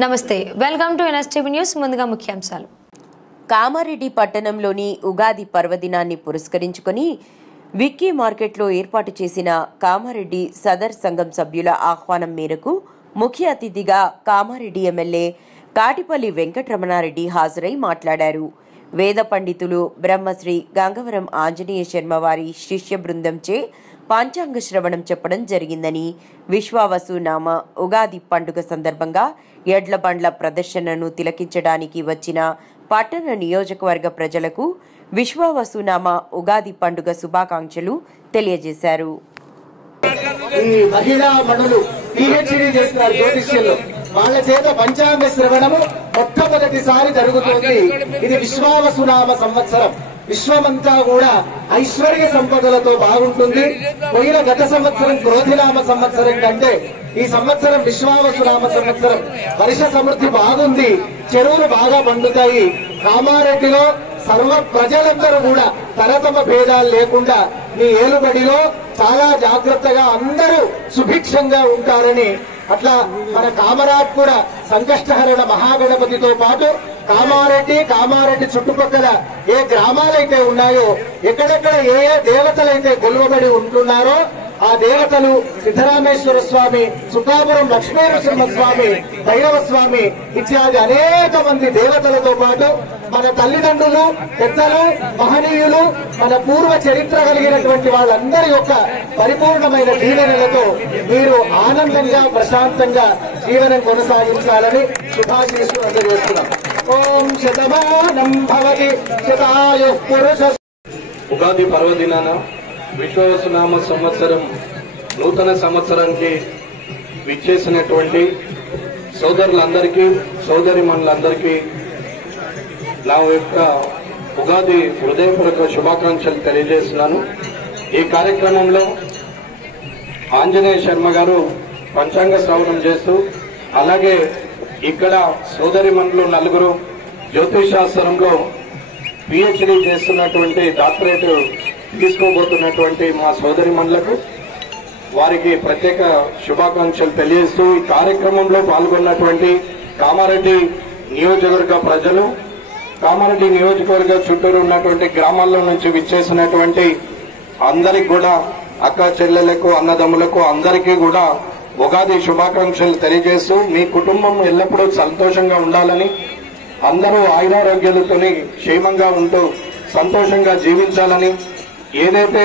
నమస్తే, welcome to NSTV news. ముందుగా ముఖ్యాంశాలు. కామారెడ్డి పట్టణంలోని ఉగాది పర్వదినాన్ని పురస్కరించుకొని విక్కీ మార్కెట్లో ఏర్పాటు చేసిన కామారెడ్డి సదర్ సంఘం సభ్యుల ఆహ్వానం మేరకు ముఖ్య అతిథిగా కామారెడ్డి ఎమ్మెల్యే కాటిపల్లి వెంకటరమణారెడ్డి హాజరై మాట్లాడారు. వేద పండితులు బ్రహ్మశ్రీ గంగవరం ఆంజనేయ శర్మ వారి శిష్య బృందంచే పంచాంగ శ్రవణం చెప్పడం జరిగిందని, విశ్వావసునామ ఉగాది పండుగ సందర్భంగా ఎడ్ల బండ్ల ప్రదర్శనను తిలకించడానికి వచ్చిన పట్టణ నియోజకవర్గ ప్రజలకు విశ్వావసునామ ఉగాది పండుగ శుభాకాంక్షలు తెలియజేశారు. వాళ్ళ చేత పంచాంగ శ్రవణము మొట్టమొదటిసారి జరుగుతుంది. ఇది విశ్వావసునామ సంవత్సరం. విశ్వమంతా కూడా ఐశ్వర్య సంపదలతో బాగుంటుంది. పోయిన గత సంవత్సరం క్రోధినామ సంవత్సరం కంటే ఈ సంవత్సరం విశ్వావసునామ సంవత్సరం. వర్ష సమృద్ధి బాగుంది, చెరువులు బాగా పండుతాయి. కామారెడ్డిలో సర్వ ప్రజలందరూ కూడా తరతమ భేదాలు లేకుండా మీ ఏలుబడిలో చాలా జాగ్రత్తగా అందరూ సుభిక్షంగా ఉంటారని, అట్లా మన కామరాజ్ కూడా సంకష్టహరణ మహాగణపతితో పాటు కామారెడ్డి చుట్టుపక్కల ఏ గ్రామాలైతే ఉన్నాయో, ఎక్కడెక్కడ ఏ ఏ దేవతలైతే కొలువబడి ఉంటున్నారో ఆ దేవతలు సిద్ధరామేశ్వర స్వామి, సుఖాపురం లక్ష్మీనరసింహ స్వామి, భైరవ స్వామి ఇత్యాది అనేక మంది దేవతలతో పాటు మన తల్లిదండ్రులు, పెద్దలు, మహనీయులు, మన పూర్వ చరిత్ర కలిగినటువంటి వాళ్ళందరి యొక్క పరిపూర్ణమైన దీవెనలతో మీరు ఆనందంగా ప్రశాంతంగా జీవనం కొనసాగించాలని శుభాశీస్సులు అందజేస్తున్నాం. ఓం శతమానం భవతి శతాయుః పురుష. ఉగాది పర్వదినాన విశ్వావసునామ సంవత్సరం నూతన సంవత్సరానికి విచ్చేసినటువంటి సోదరులందరికీ, సోదరిమణులందరికీ నా యొక్క ఉగాది హృదయపూర్వక శుభాకాంక్షలు తెలియజేస్తున్నాను. ఈ కార్యక్రమంలో ఆంజనేయ శర్మ గారు పంచాంగ శ్రవణం చేస్తూ, అలాగే ఇక్కడ సోదరిమణులు నలుగురు జ్యోతిష్ శాస్త్రంలో పిహెచ్డి చేస్తున్నటువంటి డాక్టరేట్ తీసుకోబోతున్నటువంటి మా సోదరిమణులకు వారికి ప్రత్యేక శుభాకాంక్షలు తెలియజేస్తూ, ఈ కార్యక్రమంలో పాల్గొన్నటువంటి కామారెడ్డి నియోజకవర్గ ప్రజలు, కామారెడ్డి నియోజకవర్గ చుట్టూరు ఉన్నటువంటి గ్రామాల్లో నుంచి విచ్చేసినటువంటి అందరికి కూడా, అక్క చెల్లెలకు, అన్నదమ్ములకు అందరికీ కూడా ఉగాది శుభాకాంక్షలు తెలియజేస్తూ, మీ కుటుంబం ఎల్లప్పుడూ సంతోషంగా ఉండాలని, అందరూ ఆయురారోగ్యాలతోని క్షేమంగా ఉంటూ సంతోషంగా జీవించాలని, ఏదైతే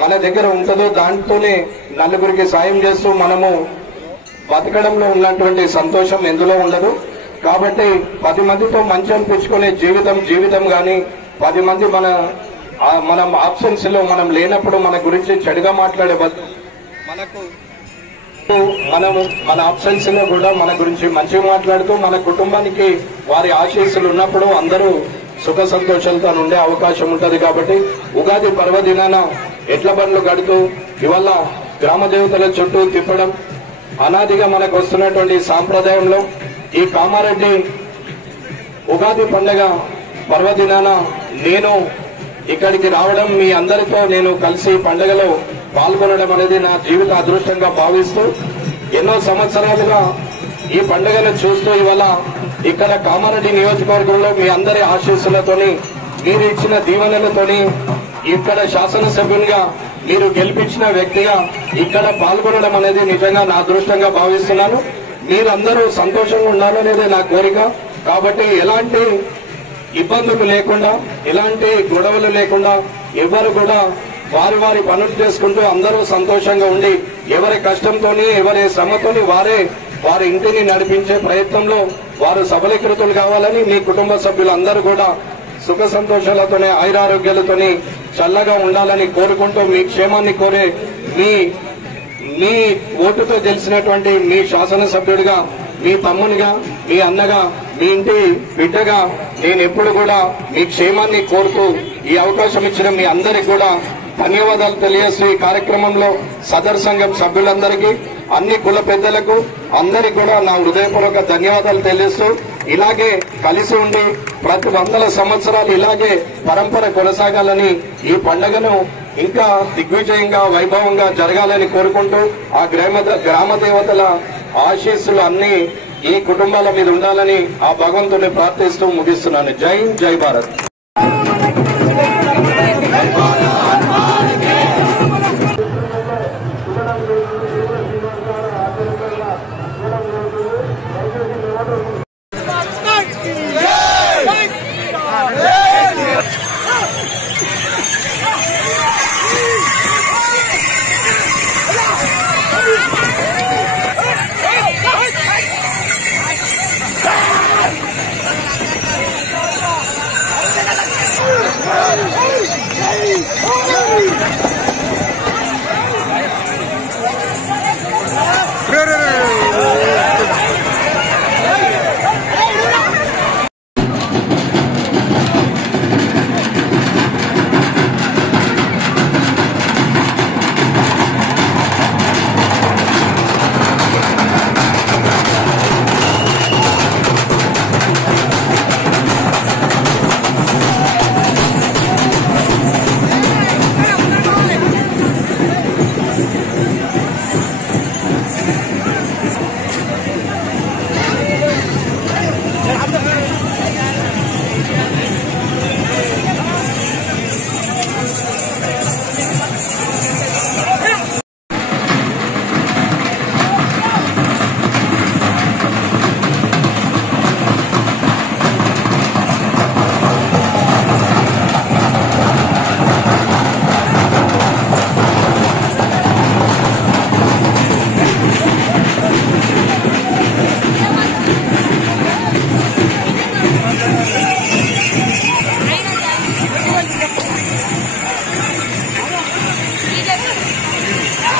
మన దగ్గర ఉంటుందో దాంతోనే నలుగురికి సాయం చేస్తూ మనము బతకడంలో ఉన్నటువంటి సంతోషం ఎందులో ఉండదు. కాబట్టి 10 మందితో మంచి అనిపించుకునే జీవితం కానీ, 10 మంది మనం ఆబ్సెన్స్ లో మనం లేనప్పుడు మన గురించి చెడుగా మాట్లాడే బదులు మన ఆబ్సెన్స్ లో కూడా మన గురించి మంచిగా మాట్లాడుతూ మన కుటుంబానికి వారి ఆశీస్సులు ఉన్నప్పుడు అందరూ సుఖ సంతోషాలతో ఉండే అవకాశం ఉంటుంది. కాబట్టి ఉగాది పర్వదినాన ఎడ్ల బండ్లు గడుతూ ఇవాళ గ్రామ దేవతల చుట్టూ తిప్పడం అనాదిగా మనకు వస్తున్నటువంటి సాంప్రదాయంలో ఈ కామారెడ్డి ఉగాది పండుగ పర్వదినాన నేను ఇక్కడికి రావడం, మీ అందరితో నేను కలిసి పండుగలో పాల్గొనడం అనేది నా జీవిత అదృష్టంగా భావిస్తూ, ఎన్నో సంవత్సరాలుగా ఈ పండుగను చూస్తూ ఇవాళ ఇక్కడ కామారెడ్డి నియోజకవర్గంలో మీ అందరి ఆశీస్సులతోని, మీరు ఇచ్చిన దీవెనలతోని, ఇక్కడ శాసనసభ్యునిగా మీరు గెలిపించిన వ్యక్తిగా ఇక్కడ పాల్గొనడం అనేది నిజంగా నా అదృష్టంగా భావిస్తున్నాను. మీరందరూ సంతోషంగా ఉండాలనేది నా కోరిక. కాబట్టి ఎలాంటి ఇబ్బందులు లేకుండా, ఎలాంటి గొడవలు లేకుండా, ఎవరు కూడా వారి పనులు చేసుకుంటూ అందరూ సంతోషంగా ఉండి, ఎవరి కష్టంతోని, ఎవరి శ్రమతోని వారి ఇంటిని నడిపించే ప్రయత్నంలో వారు సబలీకృతులు కావాలని, మీ కుటుంబ సభ్యులందరూ కూడా సుఖ సంతోషాలతోనే, ఆయురారోగ్యాలతోని చల్లగా ఉండాలని కోరుకుంటూ, మీ క్షేమాన్ని కోరే మీ ఓటుతో తెలిసినటువంటి మీ శాసనసభ్యుడిగా, మీ తమ్మునిగా, మీ అన్నగా, మీ ఇంటి బిడ్డగా నేను ఎప్పుడు కూడా మీ క్షేమాన్ని కోరుతూ ఈ అవకాశం ఇచ్చిన మీ అందరికీ కూడా ధన్యవాదాలు తెలియజేస్తూ, ఈ కార్యక్రమంలో సదర్ సంఘం సభ్యులందరికీ, అన్ని కుల పెద్దలకు అందరికీ కూడా నా హృదయపూర్వక ధన్యవాదాలు తెలియజేస్తూ, ఇలాగే కలిసి ఉండి ప్రతి 100 సంవత్సరాలు ఇలాగే పరంపర కొనసాగాలని, ఈ పండుగను ఇంకా దిగ్విజయంగా వైభవంగా జరగాలని కోరుకుంటూ, ఆ గ్రామ దేవతల ఆశీస్సులు అన్ని ఈ కుటుంబాల మీద ఉండాలని ఆ భగవంతుని ప్రార్థిస్తూ ముగిస్తున్నాను. జై భారత్.